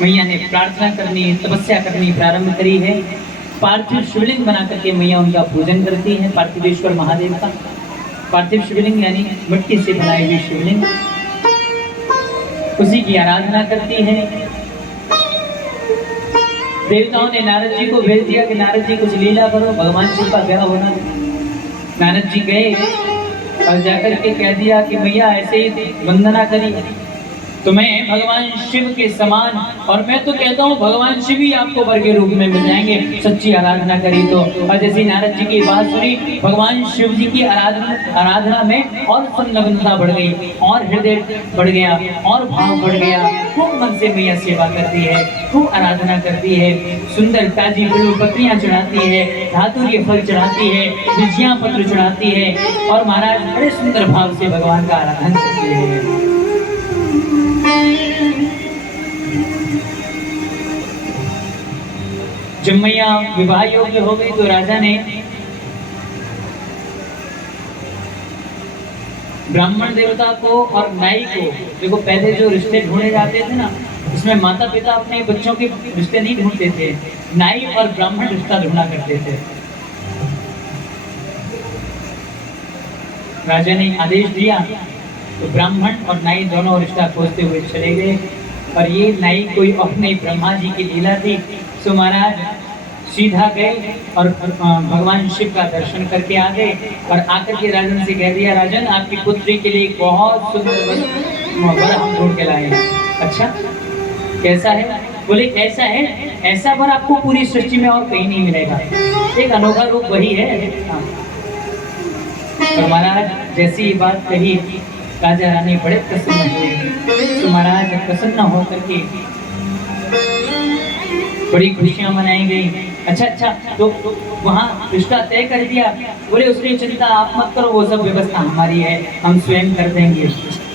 मैया ने प्रार्थना करनी, तपस्या करनी प्रारंभ करी है। पार्थिव शिवलिंग बना करके मैया उनका पूजन करती है, पार्थिवेश्वर महादेव का। पार्थिव शिवलिंग यानी मिट्टी से बनाई हुई शिवलिंग, उसी की आराधना करती है। देवताओं ने नारद जी को भेज दिया कि नारद जी कुछ लीला करो, भगवान शिव का ब्याह होना। नारद जी गए और जाकर के कह दिया कि मैया ऐसे ही वंदना करी तुम्हें भगवान शिव के समान, और मैं तो कहता हूँ भगवान शिव ही आपको वर के रूप में मिल जाएंगे, सच्ची आराधना करी तो। और जैसे नारद जी की बात सुनी, भगवान शिव जी की आराधना में और संलग्नता बढ़ गई, और हृदय बढ़ गया, और भाव बढ़ गया। खूब मन से मैया सेवा करती है, खूब आराधना करती है, सुंदर ताजी बिल्व पत्रियां चढ़ाती है, धातुर्य फल चढ़ाती है, विजया पत्र चढ़ाती है, और महाराज बड़े सुंदर भाव से भगवान का आराधन करती है। जब मैया विवाह योग्य हो गई तो राजा ने ब्राह्मण देवता को और नाई को, देखो पहले जो रिश्ते ढूंढे जाते थे ना, उसमें माता पिता अपने बच्चों के रिश्ते नहीं ढूंढते थे, नाई और ब्राह्मण रिश्ता ढूंढा करते थे। राजा ने आदेश दिया तो ब्राह्मण और नाई दोनों रिश्ता खोजते हुए चले गए, और ये नाई कोई और नहीं, ब्रह्मा जी की लीला थी। सो महाराज सीधा गए और भगवान शिव का दर्शन करके आ गए, और आकर के राजन से कह दिया, राजन आपकी पुत्री के लिए बहुत सुंदर वर हम ढूंढ के लाए हैं। अच्छा कैसा है? बोले ऐसा है, ऐसा वर आपको पूरी सृष्टि में और कहीं नहीं मिलेगा, एक अनोखा रूप वही है। हाँ। तो महाराज जैसी ये बात कही, राजा रानी बड़े प्रसन्न हुए। तो महाराज प्रसन्न होकर के बड़ी खुशियां मनाई गई। अच्छा तो वहाँ रिश्ता तय कर दिया। बोले उसकी चिंता आप मत करो, वो सब व्यवस्था हमारी है, हम स्वयं कर देंगे।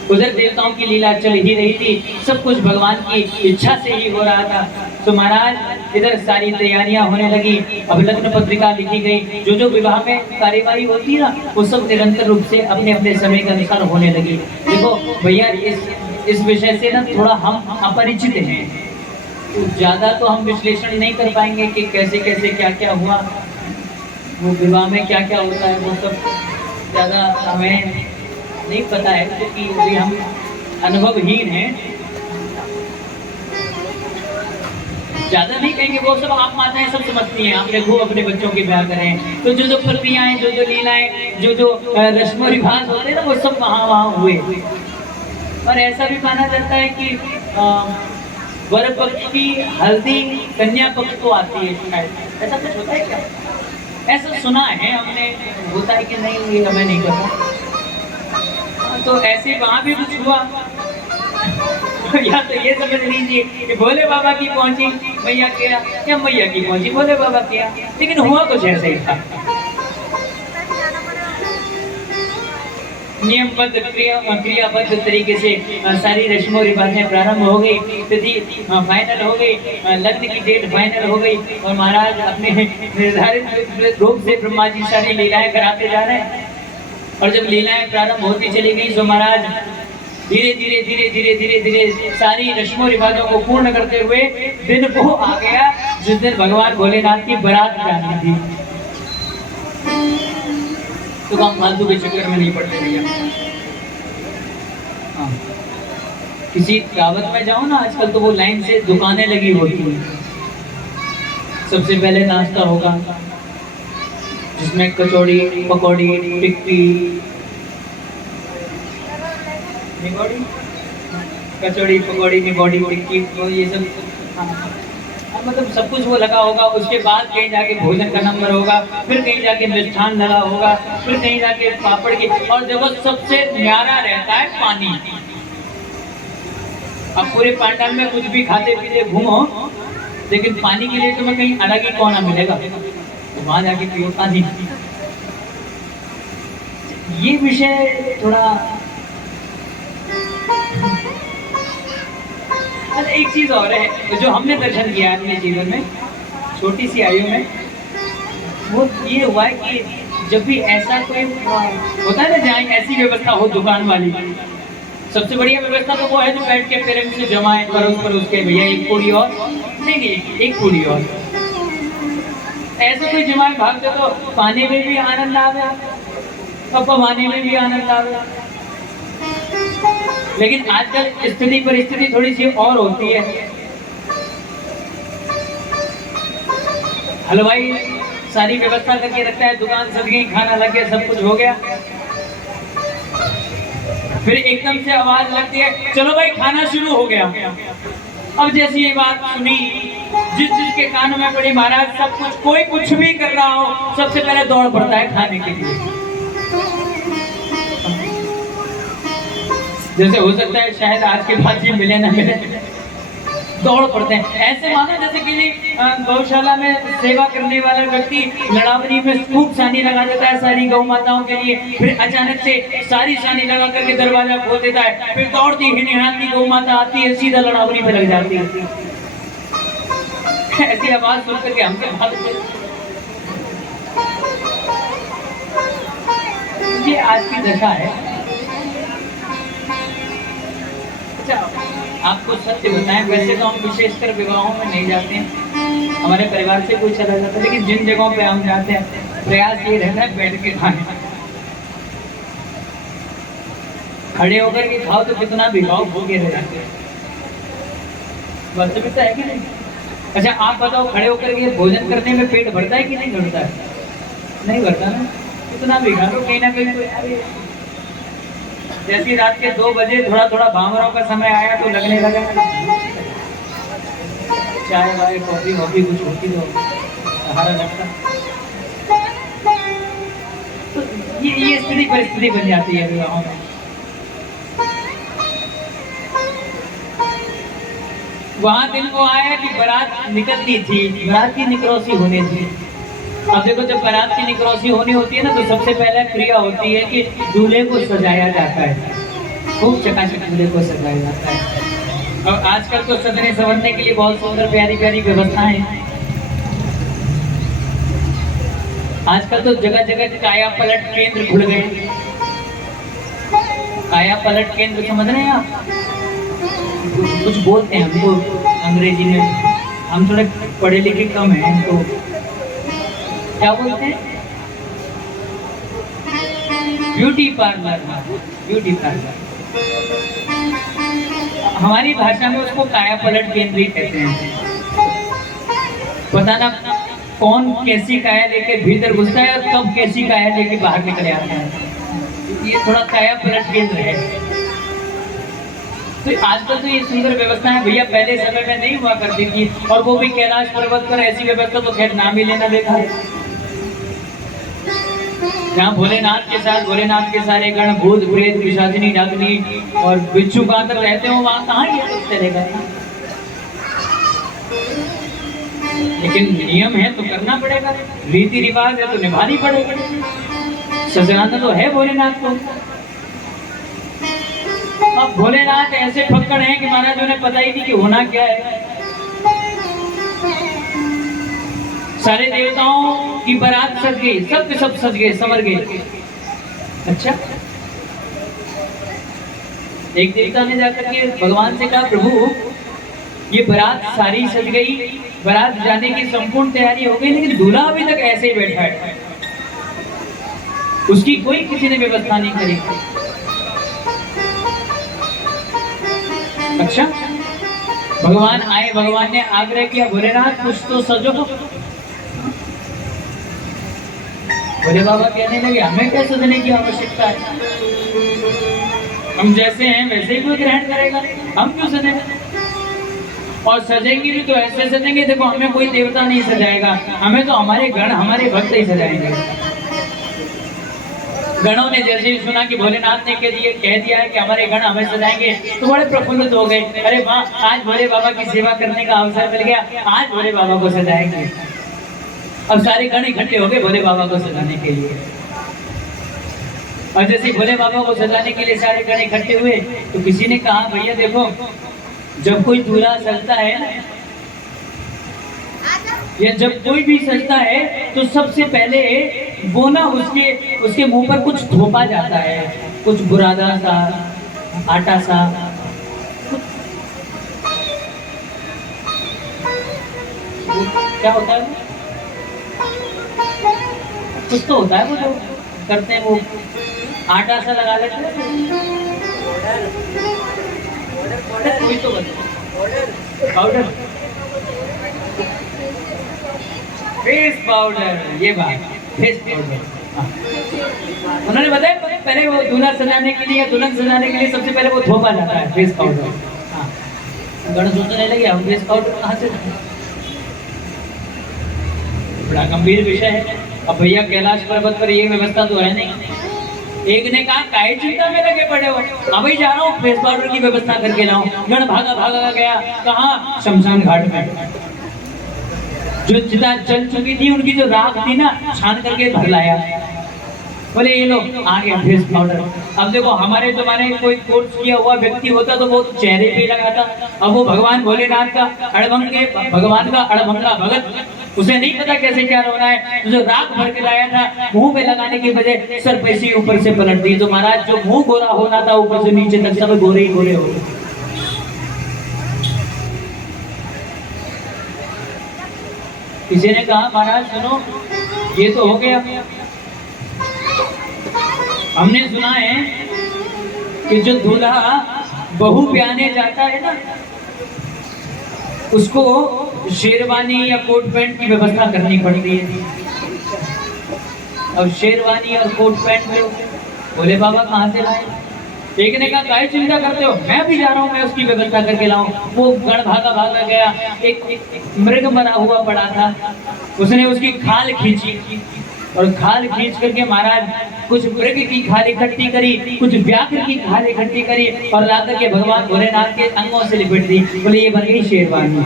उधर देवताओं की लीला चल ही रही थी, सब कुछ भगवान की इच्छा से ही हो रहा था। तो महाराज इधर सारी तैयारियां होने लगी, अब लग्न पत्रिका लिखी गई, जो विवाह में कार्यवाही होती है ना, वो सब निरंतर रूप से अपने अपने समय के अनुसार होने लगी। देखो भैया इस विषय से ना थोड़ा हम अपरिचित हैं, तो ज्यादा तो हम विश्लेषण नहीं कर पाएंगे कि कैसे कैसे क्या क्या हुआ, वो विवाह में क्या क्या होता है, वो सब ज्यादा हमें नहीं पता है, क्योंकि अभी हम अनुभवहीन हैं। ज्यादा नहीं कहेंगे, वो सब आप माताएं सब समझती हैं। आप देखो अपने बच्चों के ब्याह करें तो जो प्रक्रियाएं, जो लीलाएं, जो रस्म रिवाज होते हैं ना, वो सब वहाँ हुए। और ऐसा भी माना जाता है कि वर पक्ष की हल्दी कन्या पक्ष को आती है शायद, ऐसा कुछ होता है क्या? ऐसा सुना है हमने, होता है कि नहीं ये हमें नहीं पता। तो ऐसे वहाँ भी कुछ हुआ। या तो ये समझ लीजिए कि भोले बाबा की पहुंची मैया किया, या मैया की पहुंची भोले बाबा किया, लेकिन हुआ कुछ ऐसे ही था। नियमबद्ध क्रियाबद्ध तरीके से सारी रस्मों रिवाजें प्रारंभ हो गई, तिथि फाइनल हो गई, लग्न की डेट फाइनल हो गई, और महाराज अपने निर्धारित रूप से ब्रह्मा जी सारी लीलाएं कराते जा रहे हैं। और जब लीलाएं प्रारंभ होती चली गई तो महाराज धीरे धीरे धीरे धीरे धीरे धीरे सारी रस्मों रिवाजों को पूर्ण करते हुए दिन वो आ गया जिस दिन भगवान भोलेनाथ की बारात जानी थी। तो हम फालतू के चक्कर में नहीं पड़ते भैया। हाँ, किसी दावत में जाओ ना आजकल, तो वो लाइन से दुकानें लगी होती हैं। सबसे पहले नाश्ता होगा जिसमें कचौड़ी, पकौड़ी, टिक्की, कचौड़ी, पकौड़ी, निगौड़ी, टिक्की, ये सब, मतलब सब कुछ वो लगा होगा। उसके बाद कहीं जाके भोजन का नंबर होगा, फिर कहीं जाके मिष्ठान लगा होगा, फिर कहीं जाके पापड़ की, और देखो सबसे न्यारा रहता है पानी। अब पूरे पांडाल में कुछ भी खाते पीते घूमो, लेकिन पानी के लिए तुम्हें कहीं अलग ही कोना मिलेगा, तो वहां जाके पियो पानी। ये विषय थोड़ा, अच्छा एक चीज और है जो हमने दर्शन किया है अपने जीवन में, छोटी सी आयु में, वो ये हुआ है कि जब भी ऐसा कोई होता है ना जहाँ ऐसी व्यवस्था हो दुकान वाली, सबसे बढ़िया व्यवस्था तो वो है जो बैठ के प्रेम से जमाए परोस परोस के, भैया एक पूरी और, नहीं नहीं एक पूरी और, ऐसे कोई जमाए भागते तो पाने में भी आनंद आवे और पवाने में भी आनंद आवे। लेकिन आजकल स्थिति परिस्थिति थोड़ी सी और होती है। हलवाई सारी व्यवस्था करके रखता है, दुकान सज गई, खाना लग गया, सब कुछ हो गया, फिर एकदम से आवाज लगती है चलो भाई खाना शुरू हो गया। अब जैसी ये बात सुनी, जिस जिसके कानों में पड़ी महाराज सब कुछ, कोई कुछ भी कर रहा हो सबसे पहले दौड़ पड़ता है खाने के लिए। जैसे हो सकता है शायद आज के बाद ये मिले ना मिले, दौड़ पड़ते हैं। ऐसे मानो जैसे कि गौशाला में सेवा करने वाला व्यक्ति लड़ावनी में खूब सानी लगा देता है सारी गौ माताओं के लिए, फिर अचानक से सारी सानी लगा करके दरवाजा खोल देता है, फिर दौड़ती ही निहारती गौ माता आती है, सीधा लड़ावनी में लग जाती है। ऐसी आवाज सुन करके हमसे भागते, ये आज की दशा है। आपको सत्य बताएं, वैसे तो हम विशेषकर विवाहों में नहीं जाते हैं, हमारे परिवार से कोई चला जाता है, लेकिन जिन जगहों पे हम जाते हैं प्रयास ये रहता है बैठ के खाने। खड़े होकर के खाओ तो कितना भी खाओ भूखे रह जाते हैं, वास्तविकता है कि नहीं? अच्छा आप बताओ, खड़े होकर के भोजन करने में पेट भरता है कि नहीं भरता है? नहीं भरता ना, कितना भी खा लो कहीं ना कहीं तो यार। जैसी रात के 2 बजे थोड़ा थोड़ा भांवरों का समय आया तो लगने लगा चाय वाय कॉफी वॉफी कुछ होती तो सहारा लगता। तो ये स्थिति परिस्थिति बन जाती है विवाहों में। वहां दिन को आया कि बारात निकलनी थी, बारात की निकलौसी होनी थी। अब देखो जब बारात की निकलौसी होनी होती है ना, तो सबसे पहले क्रिया होती है कि दूल्हे को सजाया जाता है, खूब चकाचक दूल्हे को सजाया जाता है। और आजकल तो सजने संवरने के लिए बहुत सुंदर प्यारी प्यारी व्यवस्थाएं हैं। आजकल तो जगह जगह काया पलट केंद्र खुल गए। काया पलट केंद्र समझ रहे हैं आप? कुछ बोलते हैं हमको अंग्रेजी में, हम थोड़े पढ़े लिखे कम हैं, तो क्या बोलते हैं? Beauty parlour. ब्यूटी पार्लर हमारी भाषा में उसको काया पलट केंद्र ही कहते हैं। पता ना कौन कैसी काया लेके भीतर घुसता है और कब कैसी काया लेके बाहर निकल आता है। ये थोड़ा काया पलट केंद्र है। तो आजकल तो ये सुंदर व्यवस्था है भैया, पहले समय में नहीं हुआ करती थी, और वो भी कैलाश पर्वत पर ऐसी व्यवस्था तो खैर नाम ही लेना बेकार है। जहाँ भोलेनाथ के सारे गण भूत प्रेत पिशाचिनी डाकिनी और बिच्छू कांतर रहते हो, वहाँ कहाँ ये सब चलेगा? लेकिन नियम है तो करना पड़ेगा, रीति रिवाज है तो निभानी पड़ेगा। सजाना तो है भोलेनाथ को। अब भोलेनाथ ऐसे फक्कड़ हैं कि महाराज उन्हें पता ही नहीं कि होना क्या है। सारे देवताओं की बारात सज गई, सब के सब सज गए, संवर गए। अच्छा, एक देवता ने जाकर के भगवान से कहा, प्रभु ये बारात सारी सज गई, बारात जाने की संपूर्ण तैयारी हो गई, लेकिन दूल्हा अभी तक ऐसे ही बैठा है, उसकी कोई किसी ने व्यवस्था नहीं करी। अच्छा, भगवान आए, भगवान ने आग्रह किया, भोलेनाथ कुछ तो सजो। भोले बाबा कहने लगे, हमें क्या सजने की आवश्यकता है, हम जैसे हैं वैसे ही कोई ग्रहण करेगा, हम क्यों सजेंगे? और सजेंगे भी तो ऐसे सजेंगे, देखो हमें कोई देवता नहीं सजाएगा, हमें तो हमारे गण हमारे भक्त ही सजाएंगे। गणों ने जैसे ही सुना कि भोलेनाथ ने कह दिया है कि हमारे गण हमें सजाएंगे, तो बड़े प्रफुल्लित हो गए। अरे वाह, आज भोले बाबा की सेवा करने का अवसर मिल गया, आज भोले बाबा को सजाएंगे। अब सारे गण इकट्ठे हो गए भोले बाबा को सजाने के लिए। और जैसे भोले बाबा को सजाने के लिए सारे गण इकट्ठे हुए, तो किसी ने कहा, भैया देखो, जब कोई दूल्हा सजता है ना, या जब कोई भी सजता है, तो सबसे पहले वो ना उसके मुंह पर कुछ थोपा जाता है, कुछ बुरादा सा, आटा सा, क्या होता है वो? कुछ तो होता है वो जो करते हैं, वो आटा सा लगा लेते हैं। कोई तो पाउडर, फेस पाउडर, ये बात, फेस पाउडर। उन्होंने बताया पहले वो दूल्हा सजाने के लिए, दुल्हन सजाने के लिए सबसे पहले वो थोपा जाता है फेस पाउडर। हाँ, गण सोचने लगे हम फेस पाउडर कहाँ से, बड़ा गंभीर विषय है। अब भैया कैलाश पर्वत पर ये व्यवस्था तो है नहीं। एक ने कहा काहे चिंता में लगे पड़े हो, अभी जा रहा हूँ फेस पाउडर की व्यवस्था करके लाऊं। गण भागा भागा गया, कहाँ? शमशान घाट में। जो चिता जल चुकी थी उनकी जो राख थी ना, छान करके भर लाया। बोले ये लो आ गया फेस पाउडर। अब देखो हमारे जमाने में कोई कोर्स किया हुआ व्यक्ति होता तो वो चेहरे पे लगाता। अब वो भगवान भोलेनाथ का अड़भंगे, भगवान का अड़भंगा भगत, उसे नहीं पता कैसे क्या होना है। तो जो राख भर के लाया था मुंह पे लगाने की बजाय सर पे से ऊपर से पलट दी। तो महाराज जो मुंह गोरा होना था ऊपर से नीचे तक सब गोरे ही गोरे हो गए। किसी ने कहा महाराज सुनो, ये तो हो गया, हमने सुना है कि जो दूल्हा बहू ब्याने जाता है ना, उसको शेरवानी या कोट पैंट की व्यवस्था करनी पड़ती है। अब शेरवानी और कोट पैंट में बोले बाबा कहाँ से लाए? एक ने कहा काहे चिंता करते हो, मैं भी जा रहा हूँ, मैं उसकी व्यवस्था करके लाऊं। वो गण भागा भागा गया, एक मृग मरा हुआ पड़ा था, उसने उसकी खाल खींची और खाल खींच करके महाराज कुछ मृग की खाल इकट्ठी करी, कुछ व्याघ्र की खाल इकट्ठी करी और ला करके भगवान भोलेनाथ के अंगों से लिपट दी। बोले ये बन गई शेरवानी।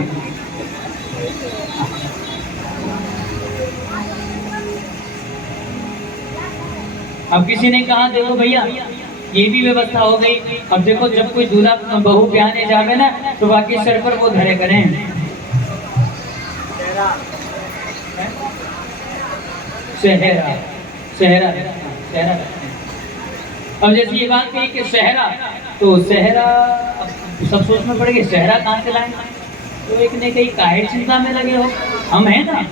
अब किसी ने कहा देखो भैया ये भी व्यवस्था हो गई। अब देखो जब कोई दूल्हा बहू ब्याने जावे ना तो बाकी सर पर वो धरे करें सेहरा, सेहरा, सेहरा। अब जैसे ये बात कही कि सेहरा, तो सेहरा सब सोच में पड़ेगी सेहरा कहाँ से लाएं? तो एक ने कही काहे चिंता में लगे हो, हम हैं ना।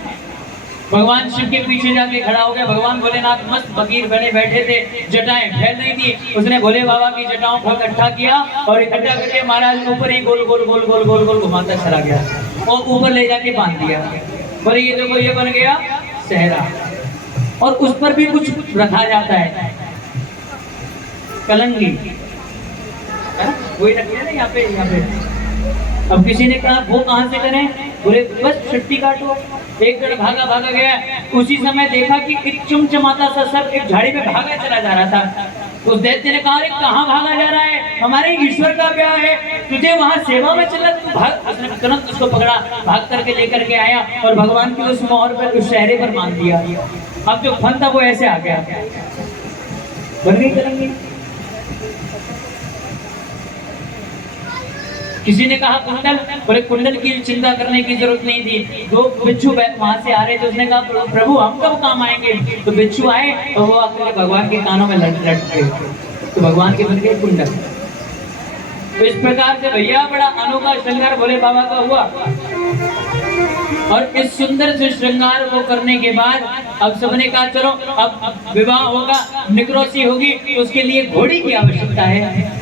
भगवान शिव के पीछे जाके खड़ा हो गया। भगवान भोलेनाथ मस्त फकीर बने बैठे थे, जटाएं फैल रही थी। उसने भोले बाबा की जटाओं को इकट्ठा किया और इकट्ठा करके महाराज ऊपर ही गोल गोल गोल गोल गोल गोल घुमाता चला गया और ऊपर ले जाके बांध दिया। बोले ये देखो ये बन गया सेहरा। और उस पर भी कुछ रखा जाता है, कलंगी, वही रखते हैं ना यहाँ पे, यहाँ पे। अब किसी ने कहा वो कहाँ से करें? बोले बस छुट्टी काटो। एक जन भागा भागा गया, उसी समय देखा कि एक चमचमाता सा सर्प एक झाड़ी में भागा चला जा रहा था। उस दैत्य ने कहा अरे कहाँ भागा जा रहा है, हमारे ईश्वर का ब्याह है, तुझे वहाँ सेवा में चला, तू भाग। उसने तुरंत उसको पकड़ा, भाग करके लेकर के आया और भगवान के उस मोहर पर, उस शहरे पर बांध दिया। अब जो फन था वो ऐसे आ गया, बन गई करेंगे। किसी ने कहा कुंडल, बोले कुंडल की चिंता करने की जरूरत नहीं थी। दो बिच्छू वहां से आ रहे थे, उसने कहा प्रभु हम कब काम आएंगे? तो बिच्छू आए और वो आकर भगवान के कानों में लट गए, तो भगवान के बन गए कुंडल। तो इस प्रकार से भैया बड़ा अनोखा श्रृंगार भोले बाबा का हुआ। और इस सुंदर से श्रृंगार को करने के बाद अब सबने कहा चलो अब विवाह होगा, निकरोसी होगी, तो उसके लिए घोड़ी की आवश्यकता है।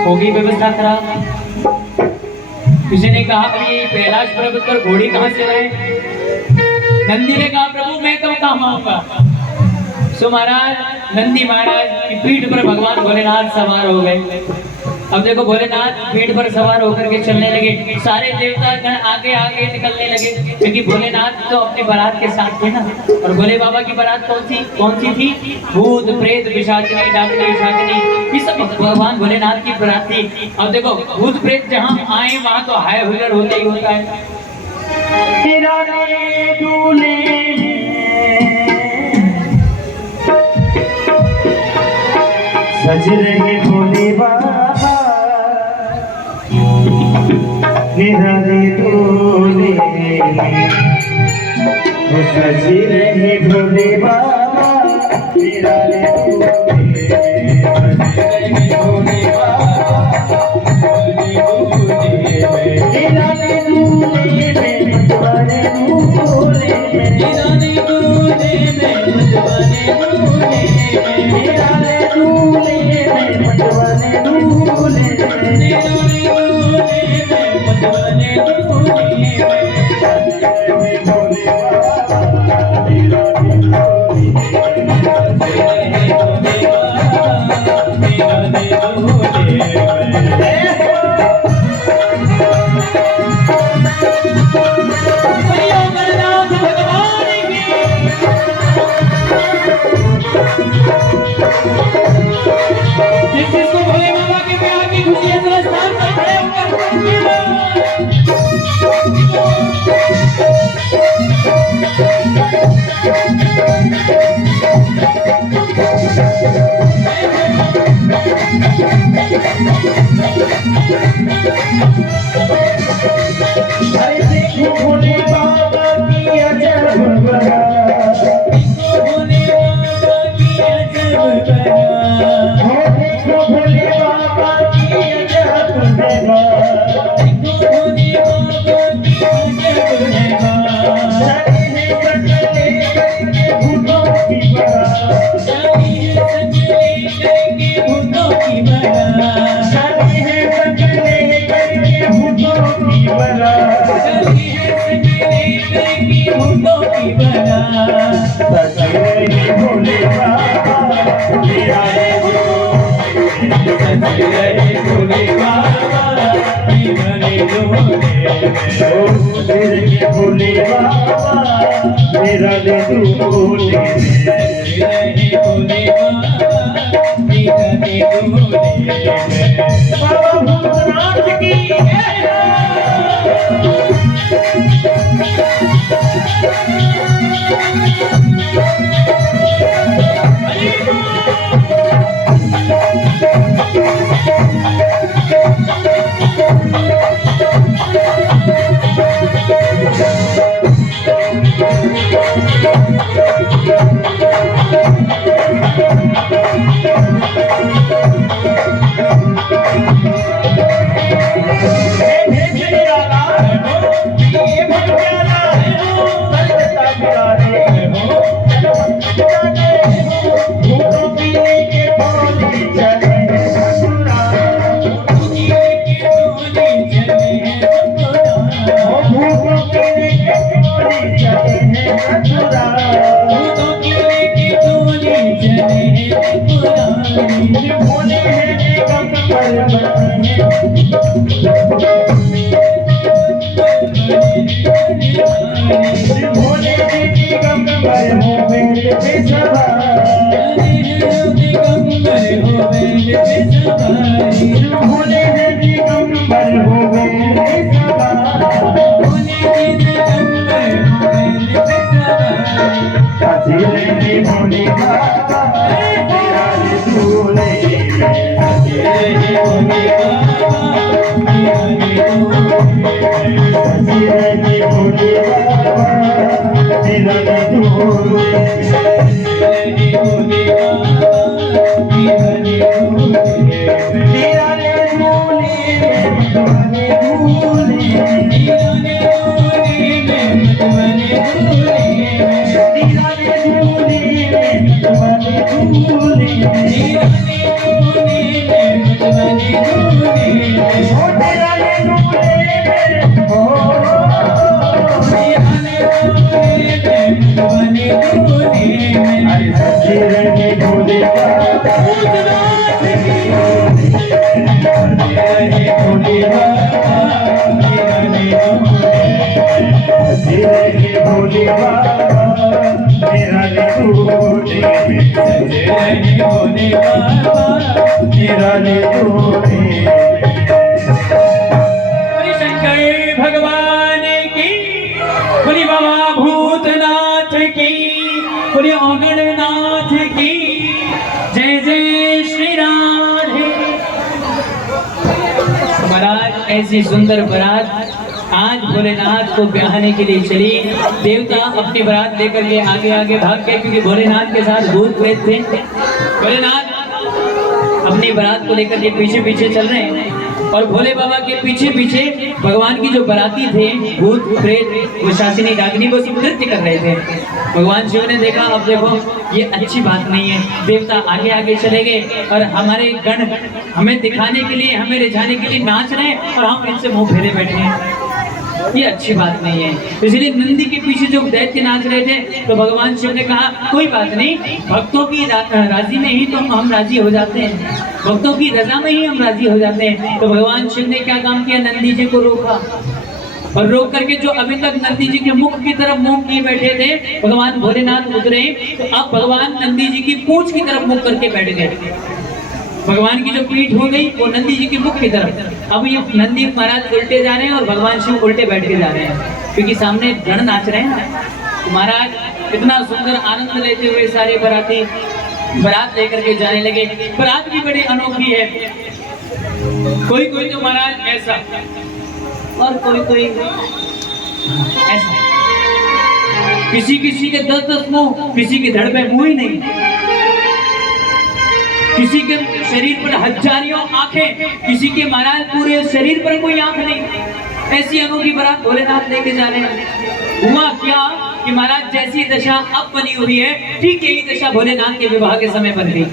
होगी व्यवस्था खराब। किसी ने कहा अभी कैलाश पर्वत पर घोड़ी कहाँ से लाए? नंदी ने कहा प्रभु मैं कब काम आऊंगा? सो महाराज नंदी महाराज की पीठ पर भगवान भोलेनाथ सवार हो गए। अब देखो भोलेनाथ पीठ पर सवार होकर के चलने लगे, सारे देवता गण आगे आगे निकलने लगे, क्योंकि भोलेनाथ तो अपनी बारात के साथ थे ना। और भोले बाबा की बारात कौन सी थी? भूत प्रेत पिशाचिनी डाकिनी शाकिनी, ये सब भगवान भोलेनाथ की बारात थी। अब देखो भूत प्रेत जहाँ आए वहाँ तो हाय हुल्लड़ होता ही होता है। सज रहे भोले बाबा निराले डोले, सज रहे भोले बाबा निराले डोले। मतवाले दूल्हे जिसको भोले बाबा के प्यार की खुशी है तो स्थान पर खड़े अरे देखो भोले बाबा की अजब बरात भोले बाबा की अजब बरात देखो भोले बाबा की अजब बरात भोले बाबा की अजब बरात चले हैं बदले करके भूतों की बारात चली है सजले करके भूतों की बारात चले हैं बदले करके भूतों की बारात चली है सजले करके भूतों की बारात सज रहे भोले बाबा मेरा सज रहे भोले बाबा मेरे भोले बाबा मेरा ले दूल्हे रहे भोले बाबा मेरे बाबा भूतनाथ की भोले जी गंबर हो मेरे भोले जी गंबर हो मेरे भोले बाबा तेरा दूल्हे भोले बाबा तेरा शंकर भगवान की बोली बाबा भूतनाथ की बोली औगणनाथ की जय जय श्री राधे। बारात ऐसी सुंदर बारात आज भोलेनाथ को ब्याहने के लिए चली। देवता अपनी बारात लेकर के आगे आगे भाग गए क्योंकि भोलेनाथ के साथ भूत प्रेत थे। भोलेनाथ अपनी बारात को लेकर के पीछे पीछे चल रहे हैं और भोले बाबा के पीछे पीछे भगवान की जो बाराती थे भूत प्रेत वो शासिनी डाकिनी वो सब नृत्य कर रहे थे। भगवान शिव ने देखा, अब देखो ये अच्छी बात नहीं है। देवता आगे आगे चले गए और हमारे गण हमें दिखाने के लिए, हमें रिझाने के लिए नाच रहे हैं और हम इनसे मुंह फेरे बैठे हैं। ये अच्छी बात नहीं है। इसलिए नंदी के पीछे जो दैत्य नाच रहे थे, तो भगवान शिव ने कहा कोई बात नहीं, भक्तों की राजी में ही तो हम राजी हो जाते हैं, भक्तों की रजा में ही हम राजी हो जाते हैं। तो भगवान शिव ने क्या काम किया, नंदी जी को रोका और रोक करके जो अभी तक नंदी जी के मुख की तरफ मुंह किए बैठे थे, भगवान भोलेनाथ उतरे तो अब भगवान नंदी जी की पूंछ की तरफ मुख करके बैठ गए। भगवान की जो पीठ हो गई वो नंदी जी के मुख की तरफ। अब ये नंदी महाराज उल्टे जा रहे हैं और भगवान शिव उल्टे बैठ के जा रहे हैं, क्योंकि सामने गण नाच रहे हैं। तो महाराज इतना सुंदर आनंद लेते हुए सारे बराती बारात लेकर के जाने लगे। बारात भी बड़ी अनोखी है। कोई कोई तो महाराज ऐसा और कोई कोई ऐसा, किसी किसी के 10-10 मुंह, किसी के धड़ पे मुंह ही नहीं, किसी के शरीर पर हजारियों आंखें, किसी के महाराज पूरे शरीर पर कोई आंख नहीं। ऐसी अनोखी बारात भोलेनाथ लेके जा रहे हैं। हुआ क्या कि महाराज जैसी दशा अब बनी हुई है, ठीक यही दशा भोलेनाथ के विवाह के समय बन गई।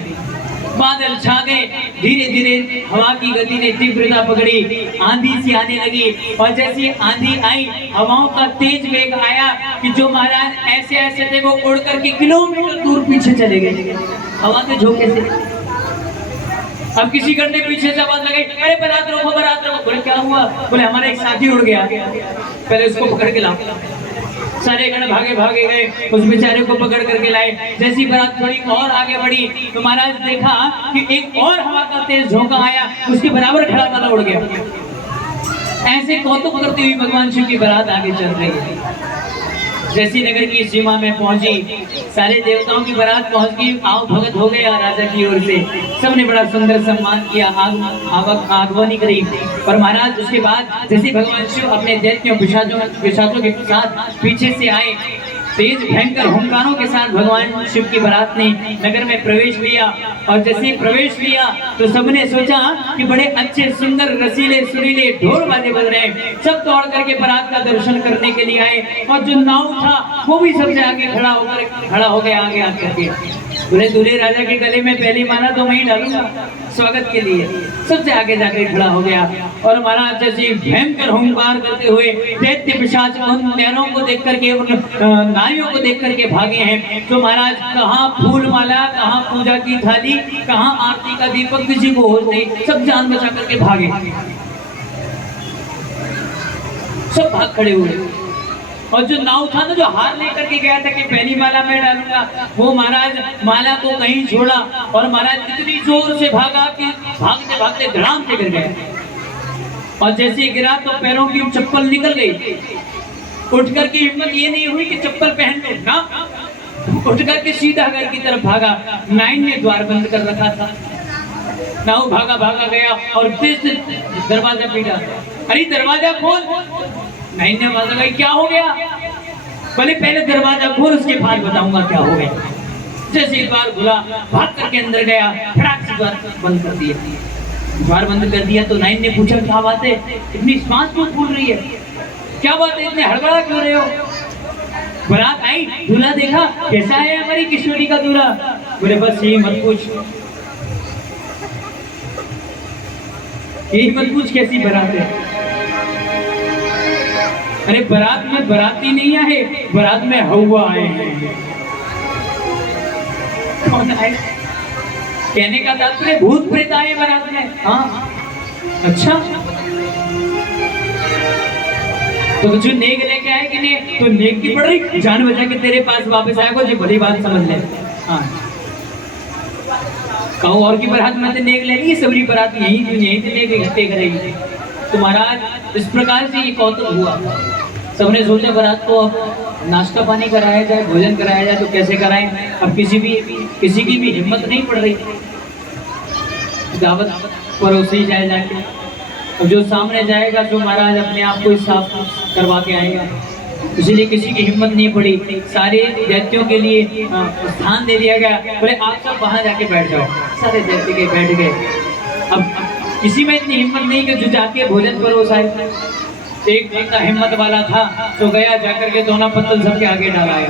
बादल छा गए, धीरे धीरे हवा की गति ने तीव्रता पकड़ी, आंधी सी आने लगी और जैसी आंधी आई, हवाओं का तेज वेग आया कि जो महाराज ऐसे ऐसे थे वो उड़ करके किलोमीटर दूर पीछे चले गए हवा के झोंके से। अब किसी गण ने पीछे से आवाज लगाई, अरे बारात रोको, बारात रोको। बोले क्या हुआ? बोले हमारा एक साथी उड़ गया, पहले उसको पकड़ के लाओ। सारे गण भागे भागे गए, उस बेचारे को पकड़ करके लाए। जैसी बारात थोड़ी और आगे बढ़ी तो महाराज देखा कि एक और हवा का तेज झोंका आया, उसके बराबर खड़ा वाला उड़ गया। ऐसे कौतुक करती हुई भगवान शिव की बारात आगे चल रही है। जैसी नगर की सीमा में पहुंची, सारे देवताओं की बारात पहुंच गई, आओ भगत हो गया राजा की ओर से। सबने बड़ा सुंदर सम्मान किया, आगवानी करी। और महाराज उसके बाद जैसे भगवान शिव अपने दैत्यों पिशाचों के साथ पीछे से आए, तेज भयंकर हुंकारों के साथ भगवान शिव की बारात ने नगर में प्रवेश लिया। और जैसे प्रवेश लिया तो सबने सोचा कि बड़े अच्छे सुंदर रसीले सुरीले ढोल बाजे बज रहे हैं। सब दौड़ करके बारात का दर्शन करने के लिए आए और जो नाव था वो भी सबसे आगे खड़ा हो गया आगे आकर के। बोले दूल्हे राजा के गले में पहली माला तो मैं ही डालूंगा स्वागत के लिए। सबसे आगे जाके खड़ा हो गया और महाराज जैसे भयंकर हुंकार करते हुए दैत्य पिशाच उन नैरों को देख करके, उन नारियों को देख करके भागे हैं। तो महाराज कहाँ फूल माला, कहाँ पूजा की थाली, कहाँ आरती का दीपक, किसी को होश नहीं, सब जान बचा करके भागे, सब भाग खड़े हुए। और जो नाव था ना, जो हार लेकर के गया था कि पहली माला मैं डालूंगा, वो महाराज माला को कहीं छोड़ा और महाराज इतनी जोर से भागा कि भागते भागते धड़ाम से गिर गया। और जैसे गिरा तो पैरों की चप्पल निकल गई। उठकर की हिम्मत ये नहीं हुई कि चप्पल पहन लो ना, उठकर के सीधा घर की तरफ भागा। नाइन ने द्वार बंद कर रखा था। नाव भागा भागा गया और फिर दरवाजा पीटा, अरे दरवाजा खोल। नाइन ने आवाज लगाई, क्या हो गया? बोले पहले दरवाजा खोल, उसके बाद बताऊंगा क्या हो गया। जैसे द्वार खुला, भाग करके अंदर गया, फटाक से द्वार बंद कर दिया। द्वार बंद कर दिया तो नाइन ने पूछा, क्या बात है, इतनी सांस क्यों फूल रही है, क्या बात है, इतने हड़बड़ा क्यों रहे हो? बारात आई, दूल्हा देखा, कैसा है हमारी किशोरी का दूल्हा? बोले बस यही मत पूछ, यही मत पूछ कैसी बारात है। अरे बारात में बाराती नहीं आए, बारात में हवा आए हैं। कौन आए? कहने का तात्पर्य भूत प्रेत आए बारात में। हाँ अच्छा, तो जो नेक लेके आए कि नहीं, तो नेक की पड़ रही, जान बचा के तेरे पास वापस आएगा, जो बड़ी बात समझ ले। हाँ कहूँ और की बारात में नेक लेनी, सबरी बारात यही थी नेक इकट्ठे करेगी। तो महाराज इस प्रकार से ये कौतुक हुआ। सबने सोचा बारात को अब नाश्ता पानी कराया जाए, भोजन कराया जाए, तो कैसे कराएं? अब किसी की भी हिम्मत नहीं पड़ रही, दावत परोसी जाए जाके। अब जो सामने जाएगा जो महाराज अपने आप को साफ करवा के आएगा, इसलिए किसी की हिम्मत नहीं पड़ी। सारे दैत्यों के लिए स्थान दे दिया गया। बोले आप सब वहां जाके बैठ जाओ। सारे दैत्य के बैठ गए। अब किसी में इतनी हिम्मत नहीं कि जो जाके भोजन परोसाए। एक बंदा हिम्मत वाला था तो गया, जाकर के दोनों पत्तल सबके आगे डालाया।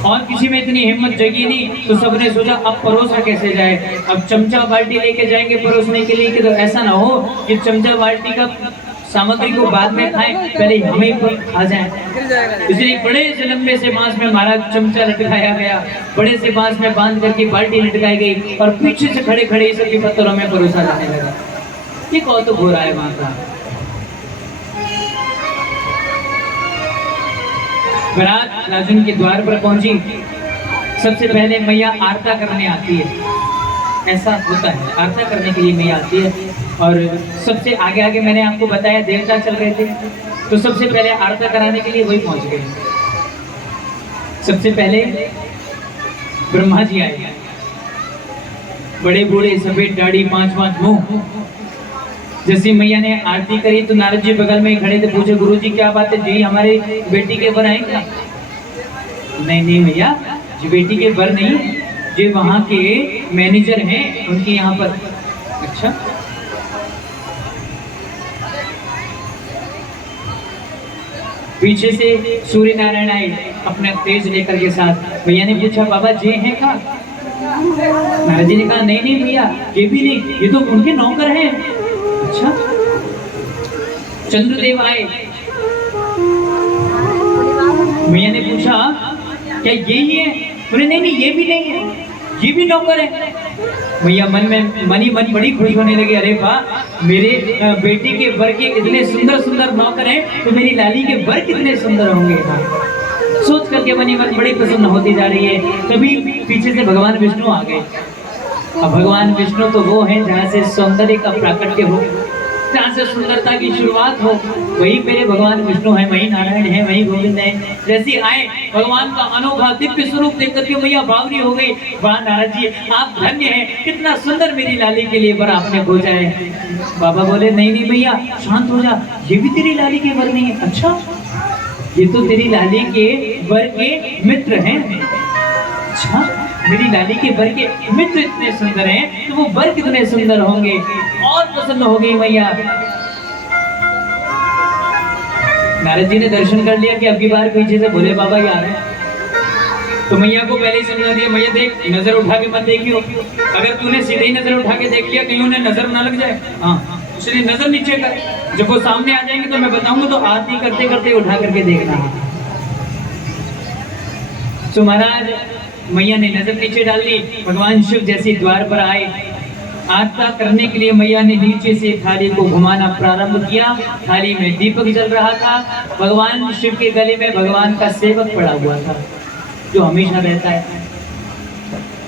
और किसी में इतनी हिम्मत जगी नहीं, तो सबने सोचा अब परोसा कैसे जाए। अब चमचा बाल्टी लेके जाएंगे परोसने के लिए, कि तो ऐसा ना हो कि चमचा बाल्टी का सामग्री को बाद में खाएं, पहले हमें पर खा जाए। इसलिए बड़े से लंबे से बांस में महाराज चमचा लटकाया गया, बड़े से बांस में बांध करके बाल्टी लटकाई गई और पीछे से खड़े खड़े सबके पत्थरों में परोसा जाने लगा। ये कौतुक हो रहा है वहां का। बारात राजन के द्वार पर पहुंची। सबसे पहले मैया आरता करने आती है, ऐसा होता है, आरता करने के लिए मैया आती है। और सबसे आगे आगे मैंने आपको बताया देवता चल रहे थे, तो सबसे पहले आरता कराने के लिए वही पहुंच गए। सबसे पहले ब्रह्मा जी आए, बड़े बूढ़े सफेद दाढ़ी, 5-5 मुंह। जैसे मैया ने आरती करी तो नारद जी बगल में खड़े थे, पूछे गुरु जी क्या बात है जी, हमारे बेटी के वर आए क्या? नहीं नहीं मैया जी, बेटी के वर नहीं, जो वहाँ के मैनेजर हैं उनके यहाँ पर। अच्छा, पीछे से सूर्य नारायण आए अपने तेज लेकर के साथ। भैया ने पूछा बाबा जे हैं का? नारद जी ने कहा नहीं नहीं भैया ये भी नहीं, ये तो उनके नौकर हैं। अच्छा, चंद्रदेव आए। भैया ने पूछा क्या यही है? बोले नहीं नहीं ये भी नहीं है, ये भी नौकर है। भैया मन ही मन बड़ी खुश होने लगे, अरे वाह मेरे बेटी के वर के इतने सुंदर सुंदर नौकर हैं, तो मेरी लाली के वर कितने सुंदर होंगे। सोच करके मन ही मन बड़ी प्रसन्न होती जा रही है। तभी पीछे से भगवान विष्णु आ गए। अब भगवान विष्णु तो वो हैं जहाँ से सौंदर्य का प्राकट्य हो, जहाँ से सुंदरता की शुरुआत हो, वही मेरे भगवान विष्णु हैं, वही नारायण हैं, वही गोविंद हैं। जैसे आए भगवान का अनोखा दिव्य स्वरूप देख करके मैया बावरी हो गई। वाह नारद जी आप धन्य हैं, कितना सुंदर मेरी लाली के लिए वर आपने खोजा है। बाबा बोले नहीं नहीं भैया शांत हो जा, ये भी तेरी लाली के वर नहीं है। अच्छा, ये तो तेरी लाली के वर के मित्र हैं। अच्छा, मेरी लाली के वर के मित्र इतने सुंदर हैं, तो वो वर कितने सुंदर होंगे। और प्रसन्न हो गई मैया। नारद जी ने दर्शन कर लिया कि अब की बार पीछे से भोले बाबा ही आ रहे हैं। तो मैया को पहले ही समझा दिया, मैया देख नजर उठा के मत देखियो, अगर तूने सीधे ही नजर उठा के देख लिया कहीं उन्हें नजर ना लग जाए। हाँ, इसलिए नजर नीचे कर, जब वो सामने आ जाएंगे तो मैं बताऊंगा, तो आरती करते करते उठा करके देखना। तो महाराज मैया ने नजर नीचे डाल ली। भगवान शिव जैसे द्वार पर आए, आरती करने के लिए मैया ने नीचे से थाली को घुमाना प्रारंभ किया। थाली में दीपक जल रहा था। भगवान शिव के गले में भगवान का सेवक पड़ा हुआ था, जो हमेशा रहता है।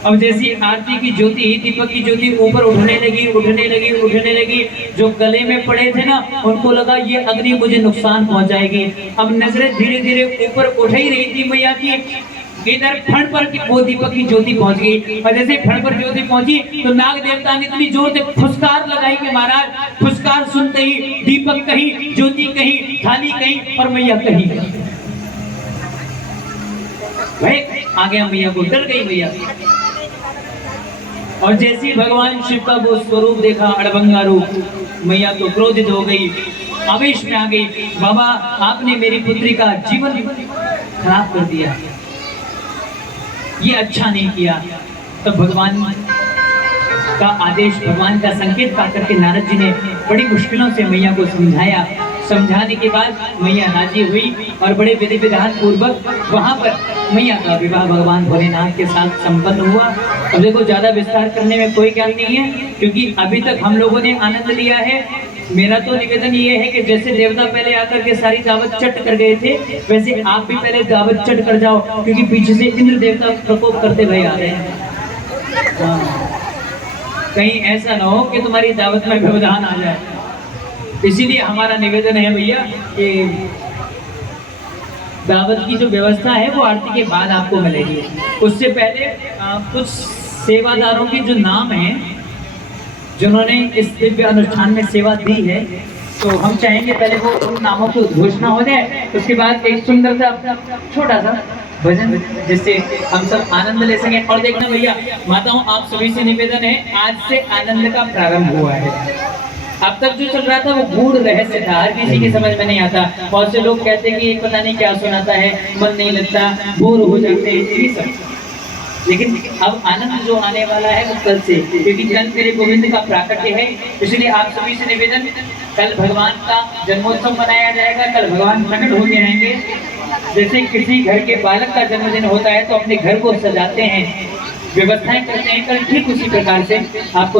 अब जैसी आरती की ज्योति, दीपक की ज्योति ऊपर उठने लगी, उठने लगी, उठने लगी। जो गले में पड़े थे ना, उनको लगा ये अग्नि मुझे नुकसान पहुंचाएगी। अब नजरें धीरे धीरे ऊपर उठ ही रही थी मैया की, इधर फण पर वो दीपक की ज्योति पहुंच गई। और जैसे फण पर ज्योति पहुंची तो नाग देवता ने इतनी जोर से फुसकार लगाई कि महाराज फुसकार सुनते ही दीपक कहीं, ज्योति कहीं, थाली कहीं और मैया कहीं। भाई आ गया मैया को, डर गई मैया। और जैसे भगवान शिव का वो स्वरूप देखा, अड़भंगा रूप, मैया तो क्रोधित हो गई, आवेश में आ गई। बाबा आपने मेरी पुत्री का जीवन खराब कर दिया, ये अच्छा नहीं किया। तो भगवान का आदेश, भगवान का संकेत पा करके नारद जी ने बड़ी मुश्किलों से मैया को समझाया। समझाने के बाद मैया राजी हुई और बड़े विधि विधान पूर्वक वहां पर मैया का विवाह भगवान भोलेनाथ के साथ संपन्न हुआ। अब देखो ज्यादा विस्तार करने में कोई ज्ञान नहीं है, क्योंकि अभी तक हम लोगों ने आनंद लिया है। मेरा तो निवेदन ये है कि जैसे देवता पहले आकर के सारी दावत चट कर गए थे, वैसे आप भी पहले दावत चट कर जाओ, क्योंकि पीछे से इंद्र देवता प्रकोप करते हुए आ रहे हैं। कहीं ऐसा ना हो कि तुम्हारी दावत में व्यवधान आ जाए। इसीलिए हमारा निवेदन है भैया कि दावत की जो व्यवस्था है वो आरती के बाद आपको मिलेगी। उससे पहले कुछ सेवादारों के जो नाम हैं, जिन्होंने इस दिव्य अनुष्ठान में सेवा दी है, तो हम चाहेंगे पहले वो उन नामों की घोषणा हो जाए, उसके बाद एक सुंदर सा छोटा सा भजन, जिससे हम सब आनंद ले सकें। और देखना भैया माताओं, आप सभी से निवेदन है, आज से आनंद का प्रारंभ हुआ है। अब तक जो चल रहा था वो गूढ़ रहस्य था, हर किसी की समझ में नहीं आता। बहुत से लोग कहते हैं कि एक पता नहीं क्या सुनाता है, मन नहीं लगता, बोर हो जाते हैं, यही सब। लेकिन अब आनंद जो आने वाला है वो कल से, क्योंकि कल मेरे गोविंद का प्राकट्य है। इसलिए आप सभी से निवेदन, कल भगवान का जन्मोत्सव मनाया जाएगा, कल भगवान प्रकट होते रहेंगे। जैसे किसी घर के बालक का जन्मदिन होता है तो अपने घर को सजाते हैं, व्यवस्थाएं करते हैं, कल ठीक उसी प्रकार से आपको